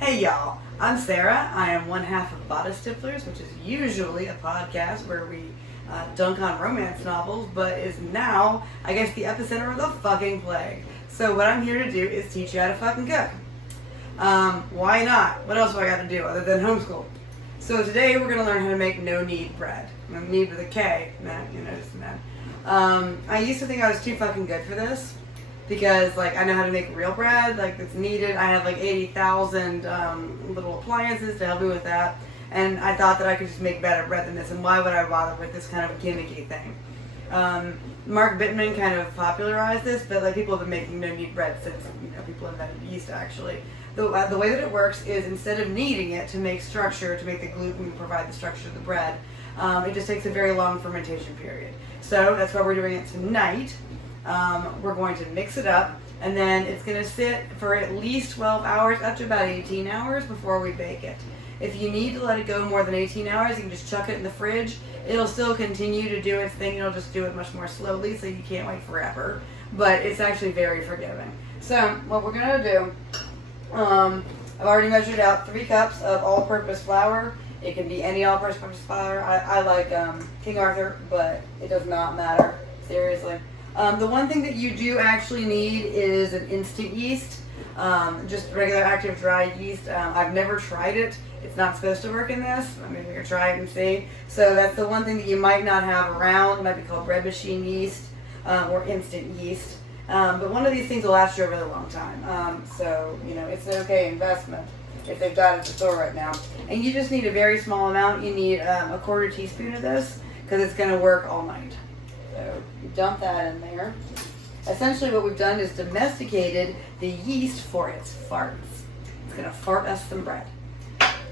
Hey y'all, I'm Sarah. I am one half of Bodice Stiflers, which is usually a podcast where we dunk on romance novels, but is now, I guess, the epicenter of the fucking plague. So what I'm here to do is teach you how to fucking cook. Why not? What else do I got to do other than homeschool? So today we're going to learn how to make no-knead bread. Knead with a K, just a man. I used to think I was too fucking good for this, because I know how to make real bread, that's needed. I have 80,000 little appliances to help me with that, and I thought that I could just make better bread than this, and why would I bother with this kind of gimmicky thing? Mark Bittman kind of popularized this, but people have been making no-knead bread since people invented yeast. Actually, the way that it works is instead of kneading it to make structure, to make the gluten provide the structure of the bread, it just takes a very long fermentation period. So that's why we're doing it tonight. We're going to mix it up, and then it's going to sit for at least 12 hours, up to about 18 hours before we bake it. If you need to let it go more than 18 hours, you can just chuck it in the fridge. It'll still continue to do its thing. It'll just do it much more slowly, so you can't wait forever. But it's actually very forgiving. So what we're going to do, I've already measured out 3 cups of all-purpose flour. It can be any all-purpose flour. I like King Arthur, but it does not matter. Seriously. The one thing that you do actually need is an instant yeast, just regular active dry yeast. I've never tried it. It's not supposed to work in this. I mean, we can try it and see. So that's the one thing that you might not have around. It might be called bread machine yeast or instant yeast. But one of these things will last you a really long time. So, it's an okay investment if they've got it at the store right now. And you just need a very small amount. You need a 1/4 teaspoon of this because it's going to work all night. So you dump that in there. Essentially what we've done is domesticated the yeast for its farts. It's going to fart us some bread.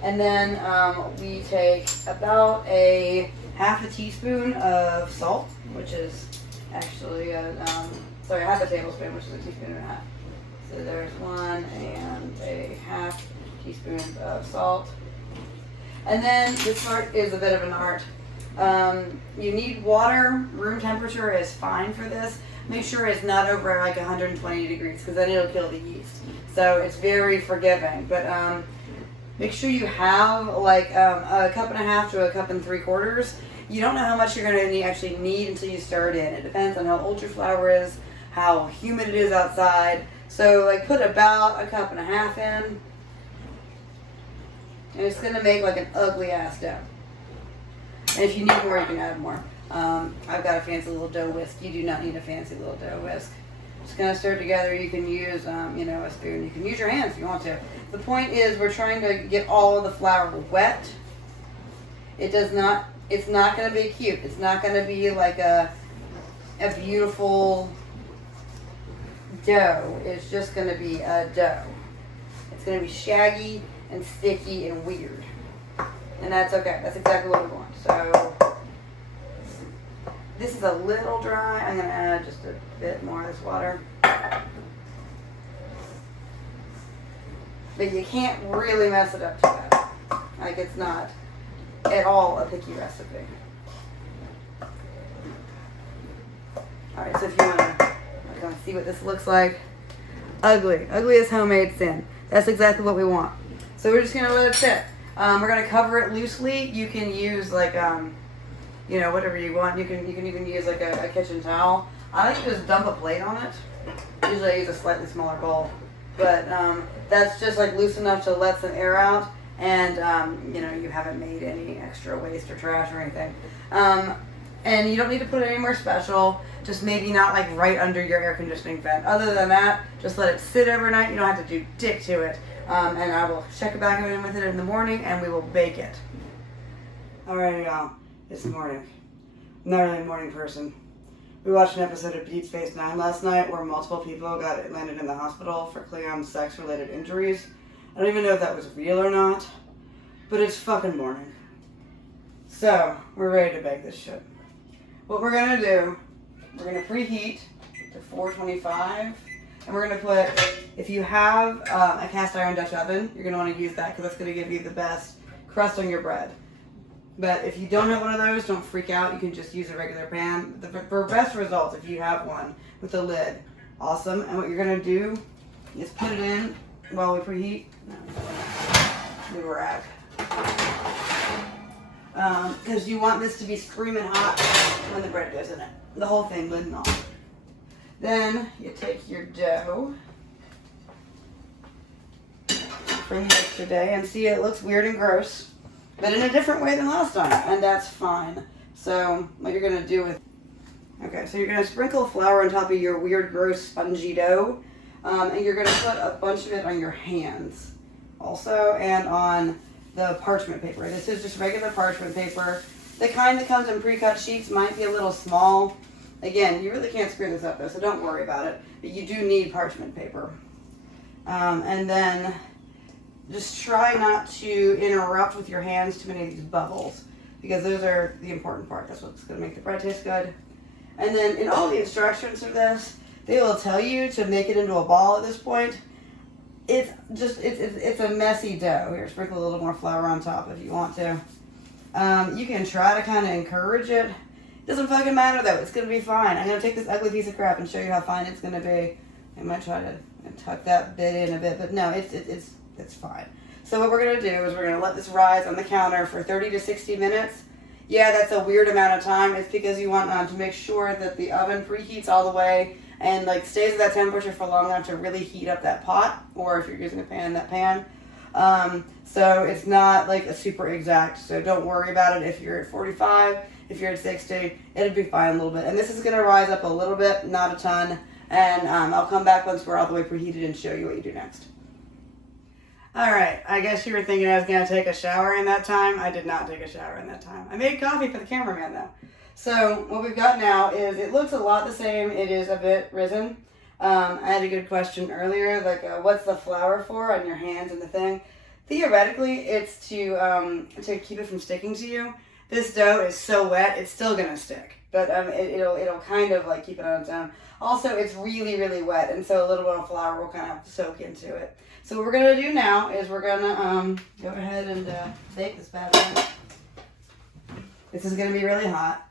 And then we take about a 1/2 teaspoon of salt, which is actually, half a tablespoon, which is a teaspoon and a half. So there's 1 and a 1/2 teaspoon of salt. And then this part is a bit of an art. You need water. Room temperature is fine for this. Make sure it's not over 120 degrees because then it'll kill the yeast. So it's very forgiving. But make sure you have a 1.5 to 1 3/4 cups. You don't know how much you're going to actually need until you stir it in. It depends on how old your flour is, how humid it is outside. So put about 1.5 cups in. And it's going to make an ugly ass dough. And if you need more, you can add more. I've got a fancy little dough whisk. You do not need a fancy little dough whisk. Just gonna stir it together. You can use, a spoon. You can use your hands if you want to. The point is, we're trying to get all of the flour wet. It's not gonna be cute. It's not gonna be like a beautiful dough. It's just gonna be a dough. It's gonna be shaggy and sticky and weird. And that's okay. That's exactly what we want. So this is a little dry. I'm going to add just a bit more of this water. But you can't really mess it up too bad. It's not at all a picky recipe. Alright, so if you want to see what this looks like. Ugly. Ugly as homemade sin. That's exactly what we want. So we're just going to let it sit. We're going to cover it loosely. You can use whatever you want. You can even use a kitchen towel. I like to just dump a plate on it. Usually I use a slightly smaller bowl. But that's just loose enough to let some air out, and you haven't made any extra waste or trash or anything. And you don't need to put it anywhere special. Just maybe not right under your air conditioning vent. Other than that, just let it sit overnight. You don't have to do dick to it. And I will check back in with it in the morning, and we will bake it. Alright, y'all. It's morning. I'm not really a morning person. We watched an episode of Deep Space Nine last night where multiple people landed in the hospital for Klingon sex-related injuries. I don't even know if that was real or not, but it's fucking morning. So, we're ready to bake this shit. What we're gonna do, we're gonna preheat to 425. And we're going to put, if you have a cast iron Dutch oven, you're going to want to use that because that's going to give you the best crust on your bread. But if you don't have one of those, don't freak out. You can just use a regular pan. For best results, if you have one with a lid, awesome. And what you're going to do is put it in while we preheat. No. the rack. Because you want this to be screaming hot when the bread goes in it. The whole thing, lid and all. Then you take your dough from yesterday, and see, it looks weird and gross, but in a different way than last time, and that's fine. So what you're gonna do with, okay, so you're gonna sprinkle flour on top of your weird, gross, spongy dough, and you're gonna put a bunch of it on your hands also, and on the parchment paper. This is just regular parchment paper. The kind that comes in pre-cut sheets might be a little small. Again, you really can't screw this up though, so don't worry about it. But you do need parchment paper. And then just try not to interrupt with your hands too many of these bubbles, because those are the important part. That's what's going to make the bread taste good. And then in all the instructions for this, they will tell you to make it into a ball at this point. It's just, it's a messy dough. Here, sprinkle a little more flour on top if you want to. You can try to kind of encourage it. It doesn't fucking matter though. It's going to be fine. I'm going to take this ugly piece of crap and show you how fine it's going to be. I might try to tuck that bit in a bit, but no, it's fine. So what we're going to do is we're going to let this rise on the counter for 30 to 60 minutes. Yeah, that's a weird amount of time. It's because you want to make sure that the oven preheats all the way and like stays at that temperature for long enough to really heat up that pot, or if you're using a pan, that pan. So it's not like a super exact, so don't worry about it if you're at 45, if you're at 60, it'll be fine a little bit. And this is going to rise up a little bit, not a ton, and I'll come back once we're all the way preheated and show you what you do next. Alright, I guess you were thinking I was going to take a shower in that time. I did not take a shower in that time. I made coffee for the cameraman though. So what we've got now is, it looks a lot the same. It is a bit risen. I had a good question earlier, like what's the flour for on your hands and the thing? Theoretically, it's to keep it from sticking to you. This dough is so wet, it's still going to stick. But it'll kind of like keep it on its own. Also, it's really, really wet, and so a little bit of flour will kind of soak into it. So what we're going to do now is we're going to go ahead and bake this bad boy. This is going to be really hot.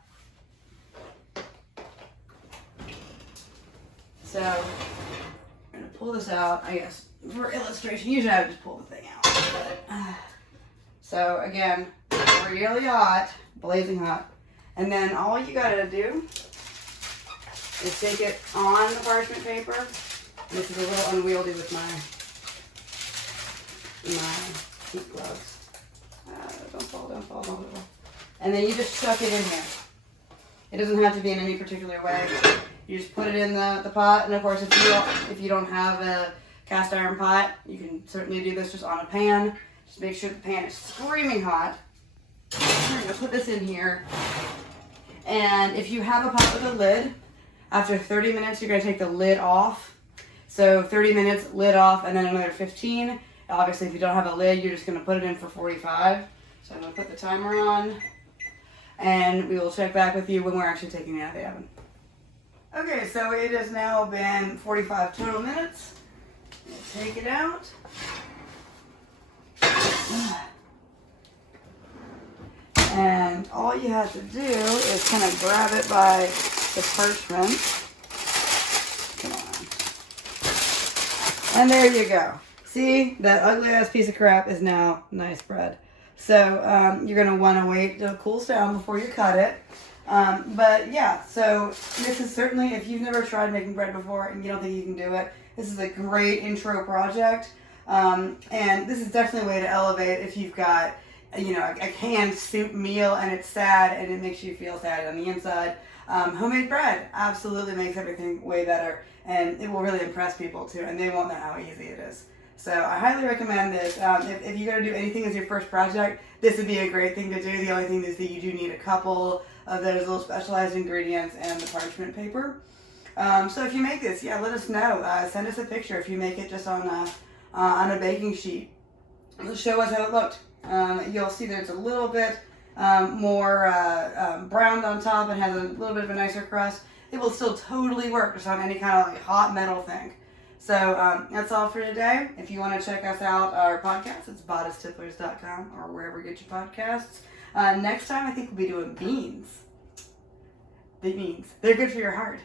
So I'm going to pull this out, I guess, for illustration. Usually I would just pull the thing out. But, so again, really hot, blazing hot. And then all you got to do is take it on the parchment paper. This is a little unwieldy with my heat gloves. Don't fall. And then you just chuck it in here. It doesn't have to be in any particular way. You just put it in the pot, and of course if you don't have a cast iron pot, you can certainly do this just on a pan. Just make sure the pan is screaming hot. I'm going to put this in here. And if you have a pot with a lid, after 30 minutes you're going to take the lid off. So 30 minutes, lid off, and then another 15. Obviously if you don't have a lid, you're just going to put it in for 45. So I'm going to put the timer on, and we will check back with you when we're actually taking it out of the oven. Okay, so it has now been 45 total minutes. We'll take it out. And all you have to do is kind of grab it by the parchment. Come on. And there you go. See, that ugly ass piece of crap is now nice bread. So you're going to want to wait till it cools down before you cut it. But yeah, so this is certainly, if you've never tried making bread before and you don't think you can do it, this is a great intro project. And this is definitely a way to elevate if you've got, you know, a canned soup meal and it's sad and it makes you feel sad on the inside. Homemade bread absolutely makes everything way better, and it will really impress people too, and they won't know how easy it is. So I highly recommend this. If you're going to do anything as your first project, this would be a great thing to do. The only thing is that you do need a couple of those little specialized ingredients and the parchment paper. So if you make this, yeah, let us know. Send us a picture if you make it just on a baking sheet. Show us how it looked. You'll see that it's a little bit more browned on top and has a little bit of a nicer crust. It will still totally work just on any kind of like hot metal thing. So that's all for today. If you want to check us out, our podcast, it's bodystiflers.com or wherever you get your podcasts. Next time, I think we'll be doing beans. The beans. They're good for your heart.